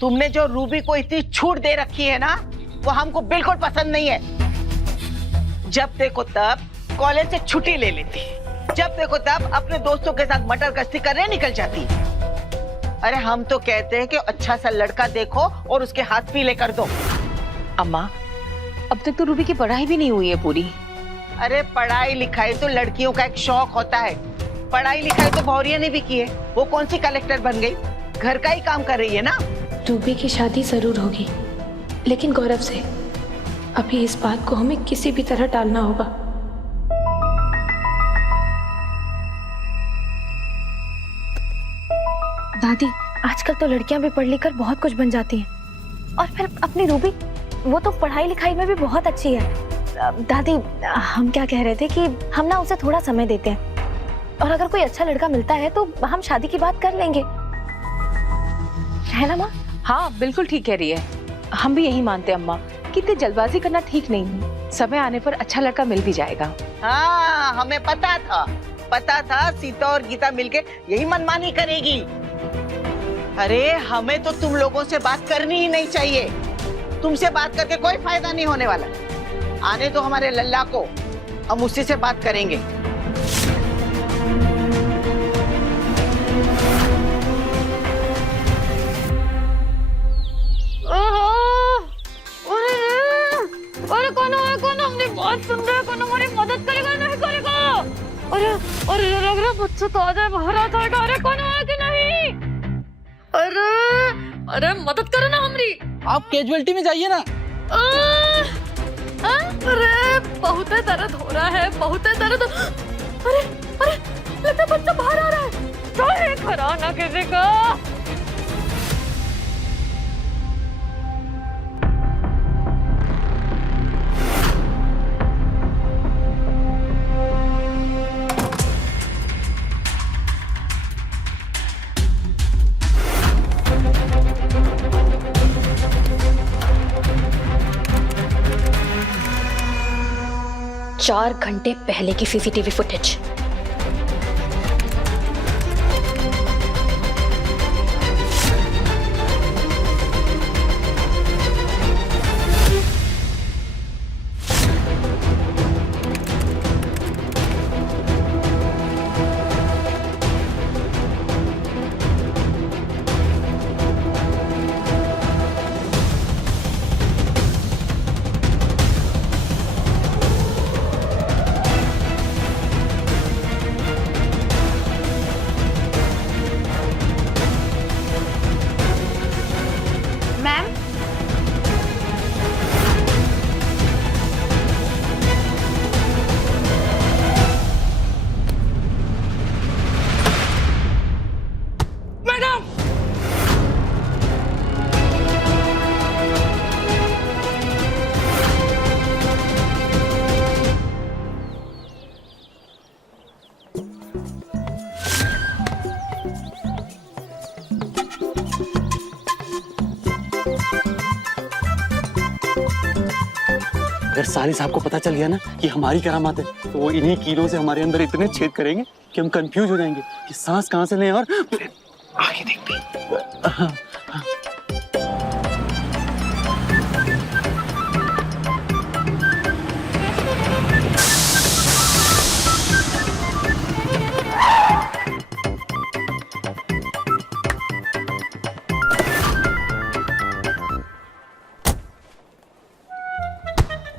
तुमने जो रूबी को इतनी छूट दे रखी है ना, वो हमको बिल्कुल पसंद नहीं है। जब देखो तब कॉलेज से छुट्टी ले लेती है, जब देखो तब अपने दोस्तों के साथ मटर गश्ती करने निकल जाती है। अरे हम तो कहते हैं कि अच्छा सा लड़का देखो और उसके हाथ पीले कर दो। अम्मा, अब तक तो रूबी की पढ़ाई भी नहीं हुई है पूरी। अरे पढ़ाई लिखाई तो लड़कियों का एक शौक होता है। पढ़ाई लिखाई तो भौरिया ने भी की है। वो कौन सी कलेक्टर बन गई, घर का ही काम कर रही है ना। रूबी की शादी जरूर होगी, लेकिन गौरव से। अभी इस बात को हमें किसी भी तरह टालना होगा। दादी, आजकल तो लड़कियां भी पढ़ लिख कर बहुत कुछ बन जाती हैं। और फिर अपनी रूबी, वो तो पढ़ाई लिखाई में भी बहुत अच्छी है। दादी, हम क्या कह रहे थे कि हम ना उसे थोड़ा समय देते हैं, और अगर कोई अच्छा लड़का मिलता है तो हम शादी की बात कर लेंगे, है ना माँ? हाँ, बिल्कुल ठीक कह रही है। हम भी यही मानते हैं अम्मा कि इतनी जल्दबाजी करना ठीक नहीं है। समय आने पर अच्छा लड़का मिल भी जाएगा। हाँ, हमें पता था सीता और गीता मिलके यही मनमानी करेगी। अरे हमें तो तुम लोगों से बात करनी ही नहीं चाहिए। तुमसे बात करके कोई फायदा नहीं होने वाला। आने दो हमारे लल्ला को, हम उसी से बात करेंगे। अरे कौन हमने बात सुन रहा है, कौन हमारी मदद करेगा नहीं करेगा? अरे अरे लग रहा बच्चा तो आ जाए, बाहर आ जाएगा। अरे कौन है कि नहीं? अरे अरे मदद करो ना हमारी। आप कैजुअलिटी में जाइए ना। अरे बहुत दर्द हो रहा है, बहुत दर्द। अरे अरे लगता है बच्चा बाहर आ रहा है। चाहे खरा ना किसी का। चार घंटे पहले की सीसीटीवी फुटेज। अगर साली साहब को पता चल गया ना कि हमारी करामात है, तो वो इन्हीं कीलों से हमारे अंदर इतने छेद करेंगे कि हम कंफ्यूज हो जाएंगे कि सांस कहां से लें। और आगे देखते हैं।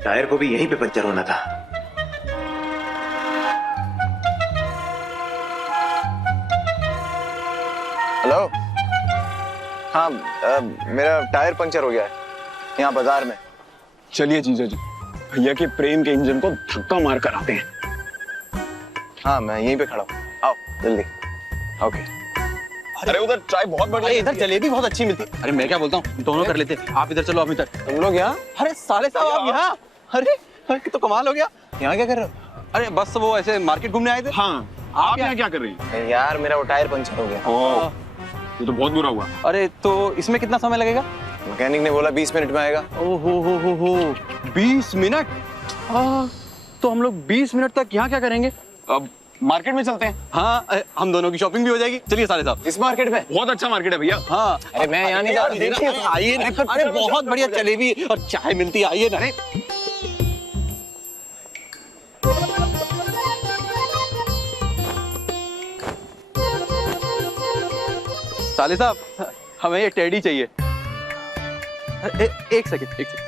टायर को भी यहीं पे पंचर होना था। हेलो, हाँ, मेरा टायर पंचर हो गया है यहाँ बाजार में। चलिए जीजा जी, भैया के प्रेम के इंजन को धक्का मार कर आते हैं। हाँ, मैं यहीं पे खड़ा हूँ, आओ जल्दी। ओके। अरे उधर चाय बहुत बढ़िया, इधर जलेबी बहुत अच्छी मिलती। अरे मैं क्या बोलता हूँ, दोनों कर लेते। आप इधर चलो, आप इधर। तुम लोग यहाँ? अरे साले साहब आप यहाँ? अरे तो कमाल हो गया। यहाँ क्या कर रहे हो? अरे बस वो ऐसे मार्केट घूमने आए थे। हाँ, आप यहाँ क्या कर रही हैं? यार मेरा वो टायर पंचर हो गया। ओह, ये तो बहुत बुरा हुआ। अरे तो इसमें कितना समय लगेगा? मैकेनिक ने बोला 20 मिनट में आएगा। ओहो हो 20 मिनट। तो हम लोग 20 मिनट तक यहाँ क्या करेंगे? अब मार्केट में चलते हैं। हाँ हम दोनों की शॉपिंग भी हो जाएगी। चलिए साले साहब। इस मार्केट में बहुत अच्छा मार्केट है भैया। हाँ अरे मैं यहाँ नहीं जा रहा। आइए ना। अरे बहुत बढ़िया जलेबी और चाय मिलती है, आइए ना। साले साहब हमें ये टेडी चाहिए। एक सेकंड एक सेकंड।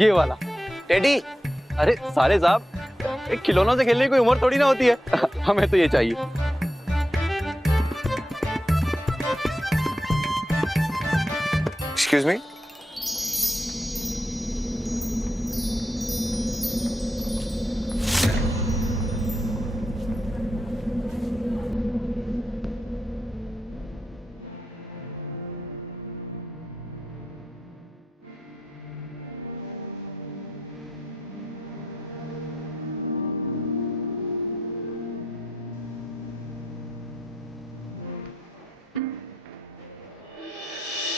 ये वाला टेडी। अरे साले साहब खिलौनों से खेलने की कोई उम्र थोड़ी ना होती है। हमें तो ये चाहिए। Excuse me.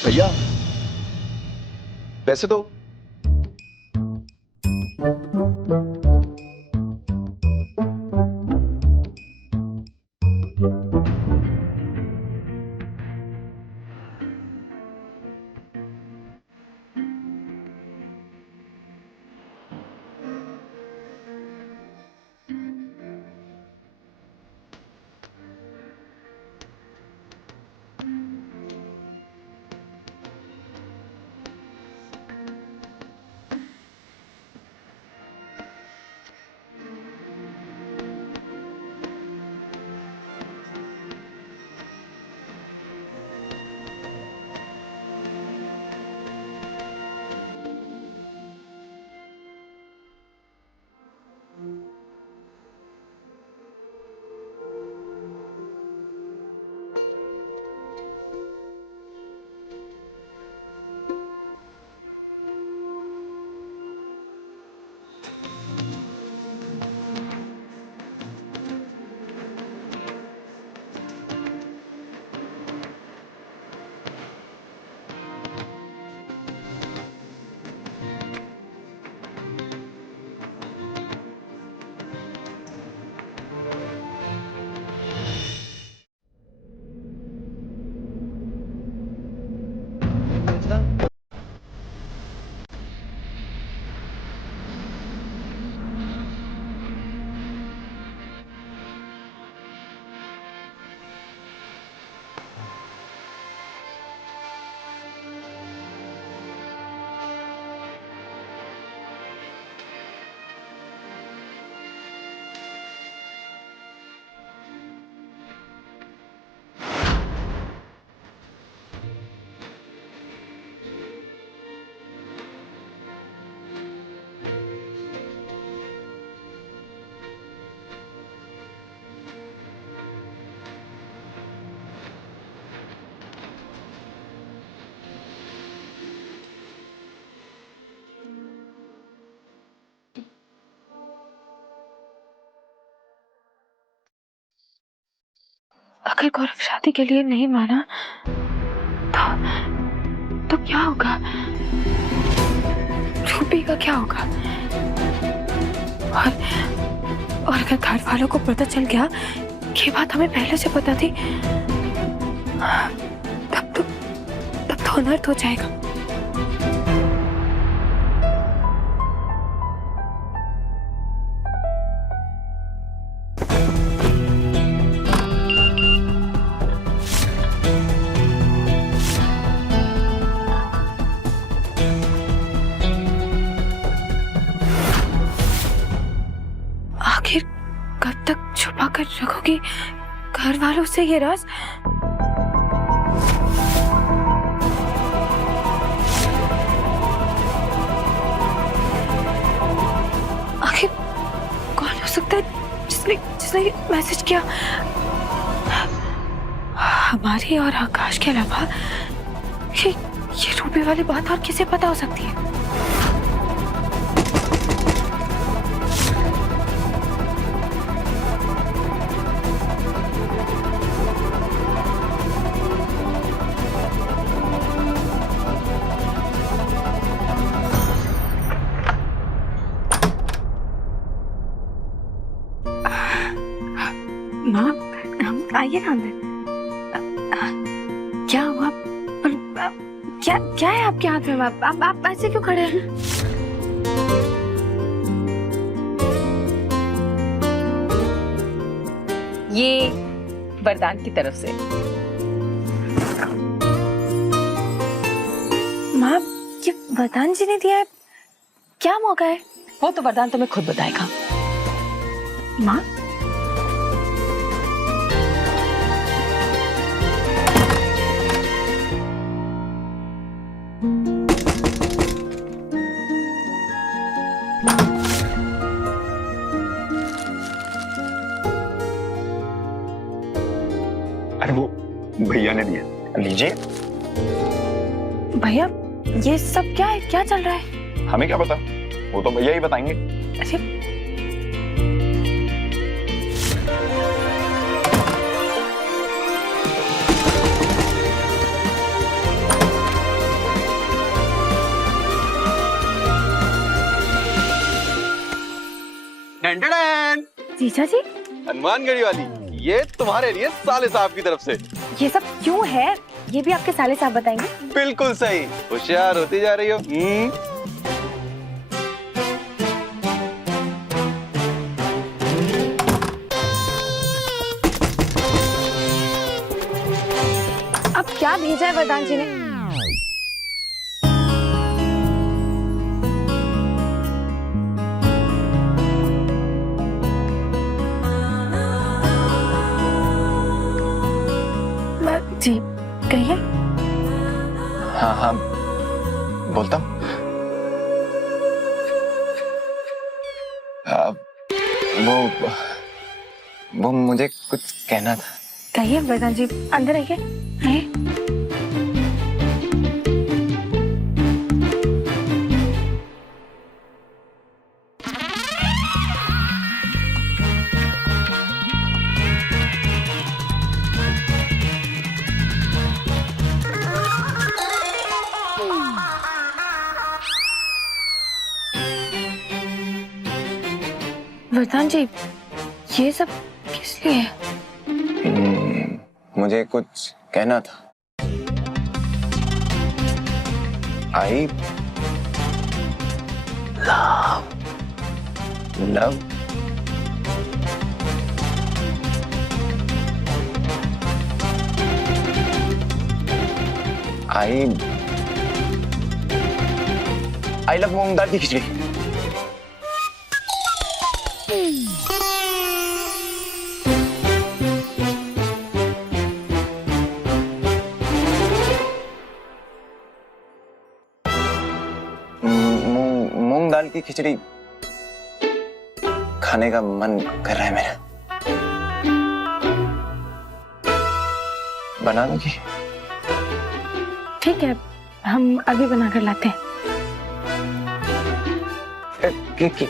भैया पैसे दो। अगर गौरव शादी के लिए नहीं माना तो क्या होगा? रूबी का क्या होगा? और अगर घर वालों को पता चल गया ये बात हमें पहले से पता थी, तब तो अनर्थ हो जाएगा। आखिर कब तक छुपा कर रखोगी घर वालों से ये राज? आखिर कौन हो सकता है जिसने मैसेज किया? हमारी और आकाश के अलावा ये रूबी वाली बात और किसे पता हो सकती है? आइए ना अंदर। क्या हुआ? क्या क्या है आपके हाथ में? आप ऐसे क्यों खड़े हैं? ये वरदान की तरफ से। माँ, ये वरदान जी ने दिया है, क्या मौका है? वो तो वरदान तुम्हें खुद बताएगा। माँ, अरे वो भैया ने दिया, लीजिए। भैया ये सब क्या है? क्या चल रहा है? हमें क्या पता, वो तो भैया ही बताएंगे। अरे डंडन जीजा जी, हनुमानगढ़ी वाली, ये तुम्हारे लिए साले साहब की तरफ से। ये सब क्यों है? ये भी आपके साले साहब बताएंगे? बिल्कुल सही, होशियार होती जा रही हो। अब क्या भेजा है वरदान जी ने? जी कहिए। हाँ हाँ बोलता हूँ। वो मुझे कुछ कहना था। कहिए वरदान जी, अंदर आइए। आइए। वरदान जी, ये सब किस लिए है? मुझे कुछ कहना था। आई लव आई लव मूंग दाल की खिचड़ी। मूंग दाल की खिचड़ी खाने का मन कर रहा है मेरा। बना दोगी? ठीक है, हम अभी बना कर लाते हैं। की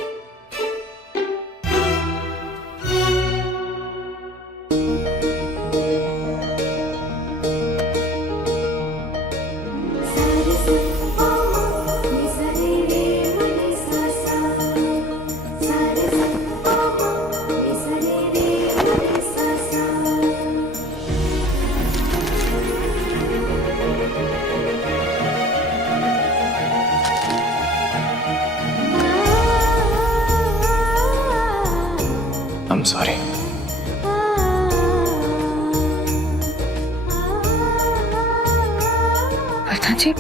I'm sorry. वरदान जी,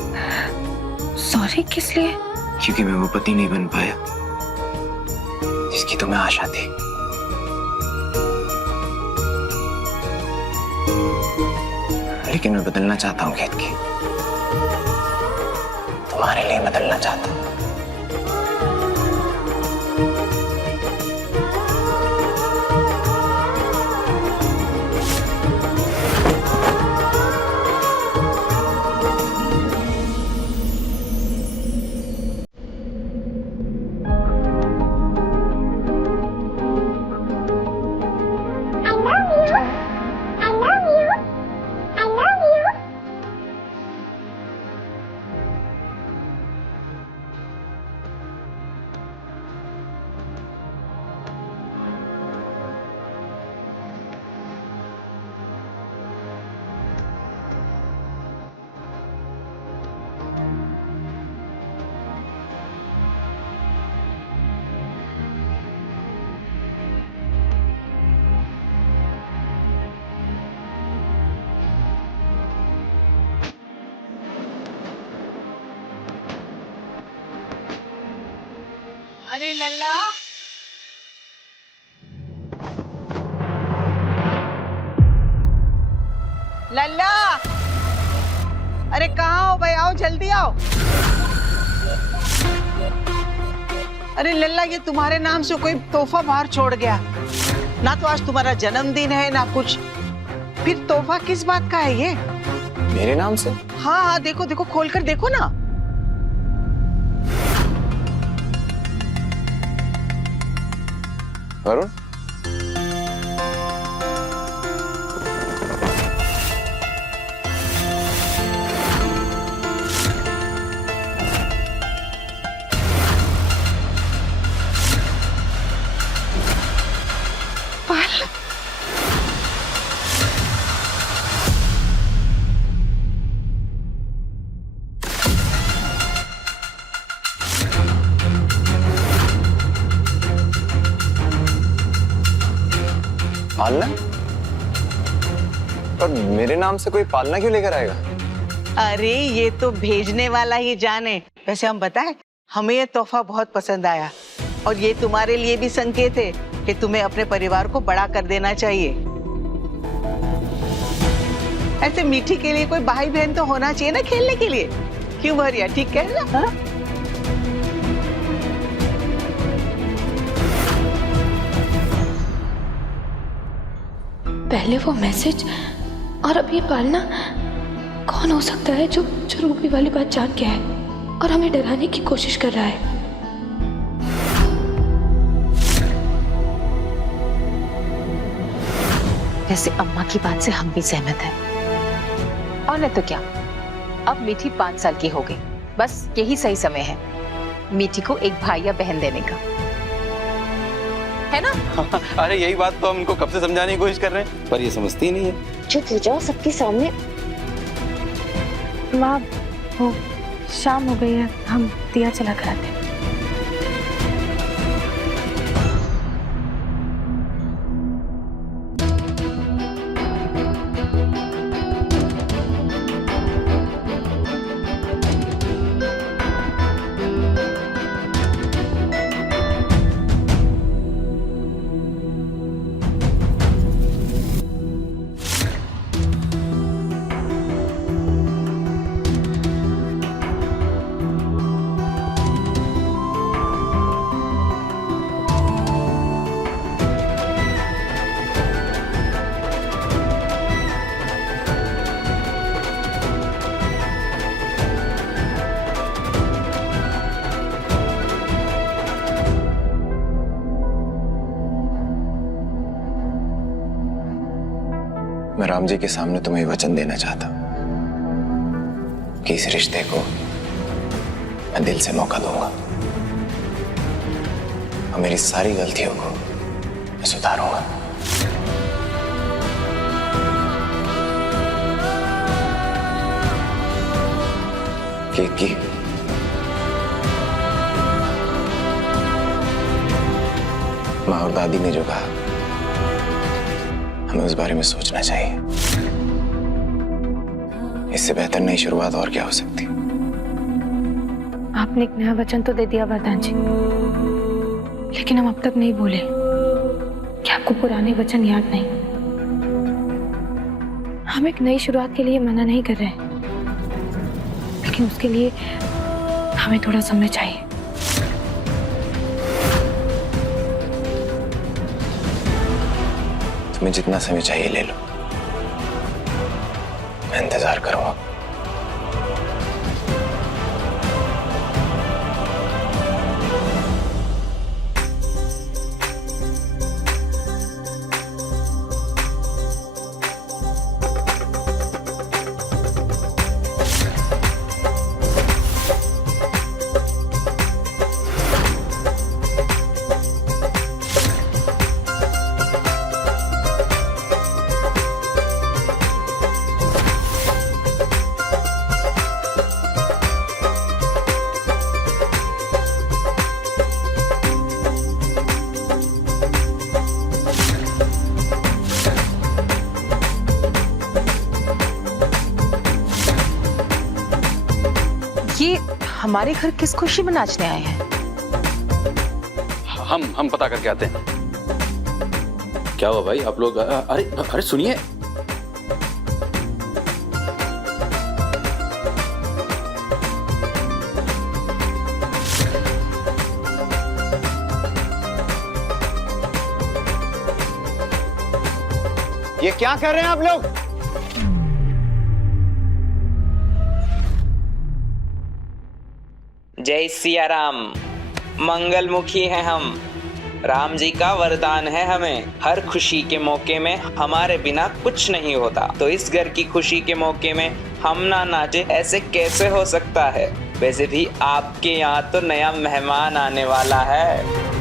सॉरी किस लिए? क्योंकि मैं वो पति नहीं बन पाया जिसकी तुम्हें आशा थी। लेकिन मैं बदलना चाहता हूँ केतकी, तुम्हारे लिए बदलना चाहता हूँ। अरे लल्ला, लल्ला, अरे कहाँ हो भाई? आओ जल्दी आओ। अरे लल्ला, ये तुम्हारे नाम से कोई तोहफा बाहर छोड़ गया। ना तो आज तुम्हारा जन्मदिन है ना कुछ, फिर तोहफा किस बात का है ये? मेरे नाम से? हाँ हाँ, देखो देखो, खोल कर देखो ना। वरुण, पालना? पर मेरे नाम से कोई पालना क्यों लेकर आएगा? अरे ये तो भेजने वाला ही जाने। वैसे हम बताएं, हमें ये तोहफा बहुत पसंद आया और ये तुम्हारे लिए भी संकेत है कि तुम्हें अपने परिवार को बड़ा कर देना चाहिए। ऐसे मीठी के लिए कोई भाई बहन तो होना चाहिए ना खेलने के लिए। क्यों भरिया, ठीक कह रहा? हाँ? पहले वो मैसेज और अब ये पालना, कौन हो सकता है जो रूबी वाली बात जान के है और हमें डराने की कोशिश कर रहा है? वैसे अम्मा की बात से हम भी सहमत हैं। और नहीं तो क्या, अब मीठी 5 साल की हो गई, बस यही सही समय है मीठी को एक भाई या बहन देने का, है ना? अरे यही बात तो हम उनको कब से समझाने की कोशिश कर रहे हैं, पर ये समझती ही नहीं है। चुप हो जाओ सबके सामने। माँ, वो शाम हो गई है, हम दिया चला कर आते हैं। मैं राम जी के सामने तुम्हें वचन देना चाहता हूं कि इस रिश्ते को मैं दिल से मौका दूंगा और मेरी सारी गलतियों को मैं सुधारूंगा। केक की माँ और दादी ने जो कहा, हमें उस बारे में सोचना चाहिए। इससे बेहतर नई शुरुआत और क्या हो सकती? आपने एक नया वचन तो दे दिया वरदान जी, लेकिन हम अब तक नहीं बोले कि आपको पुराने वचन याद नहीं। हम एक नई शुरुआत के लिए मना नहीं कर रहे हैं, लेकिन उसके लिए हमें थोड़ा समय चाहिए। तुम्हें जितना समय चाहिए ले लो, मैं इंतजार करूंगा। ये हमारे घर किस खुशी में नाचने आए हैं? हम पता करके आते हैं। क्या हुआ भाई आप लोग? अरे अरे सुनिए, ये क्या कर रहे हैं आप लोग? जय सिया राम। मंगलमुखी हैं हम। राम जी का वरदान है हमें, हर खुशी के मौके में हमारे बिना कुछ नहीं होता। तो इस घर की खुशी के मौके में हम ना नाचे, ऐसे कैसे हो सकता है? वैसे भी आपके यहाँ तो नया मेहमान आने वाला है।